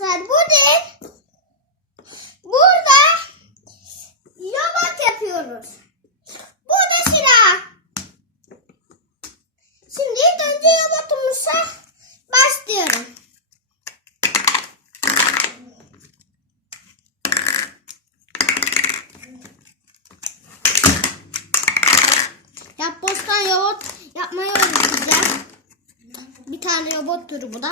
arkadaşlar bu ne? Burada robot yapıyoruz. Bu da silah. Şimdi ilk önce robotumuza başlıyorum. Yapbostan robot yapmayı öğreteceğim. Bir tane robot türü bu da.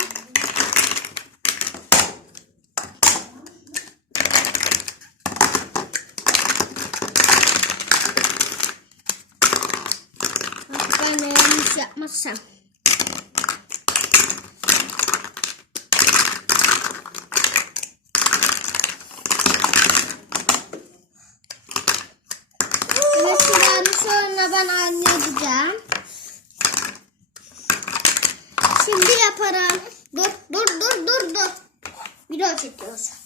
Bak ben de yanlış yapmazsam. Evet silahını sonra ben halledeceğim. Şimdi yaparım. Dur dur dur dur dur. Video çekiyoruz.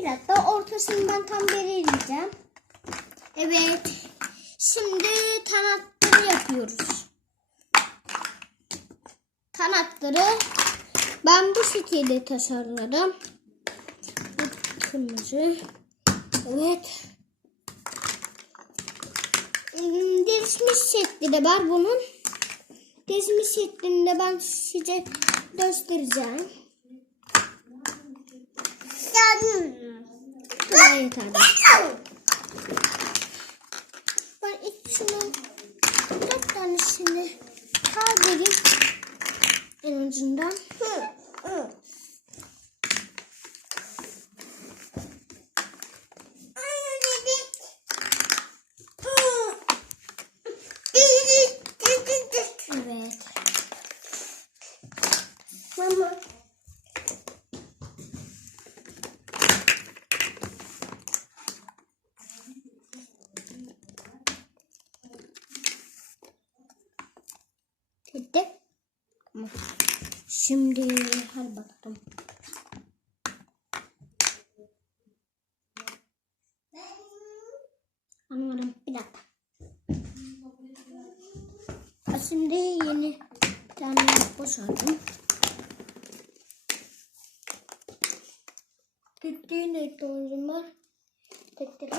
Biraz da ortasından tam belirleyeceğim. Evet. Şimdi kanatları yapıyoruz. Kanatları ben bu şekilde tasarladım. Kırmızı. Evet. Hmm, Değişmiş şekli de var bunun. Değişmiş şeklinde ben size göstereceğim. Daha yeterli. Ben ilk şunu dört tanesini kaldırayım. Bitti. Şimdi hadi bakalım. Anladım. Bir dakika. Şimdi yeni tane boşaltayım. Gittiğine ihtiyacım var. Tek tek.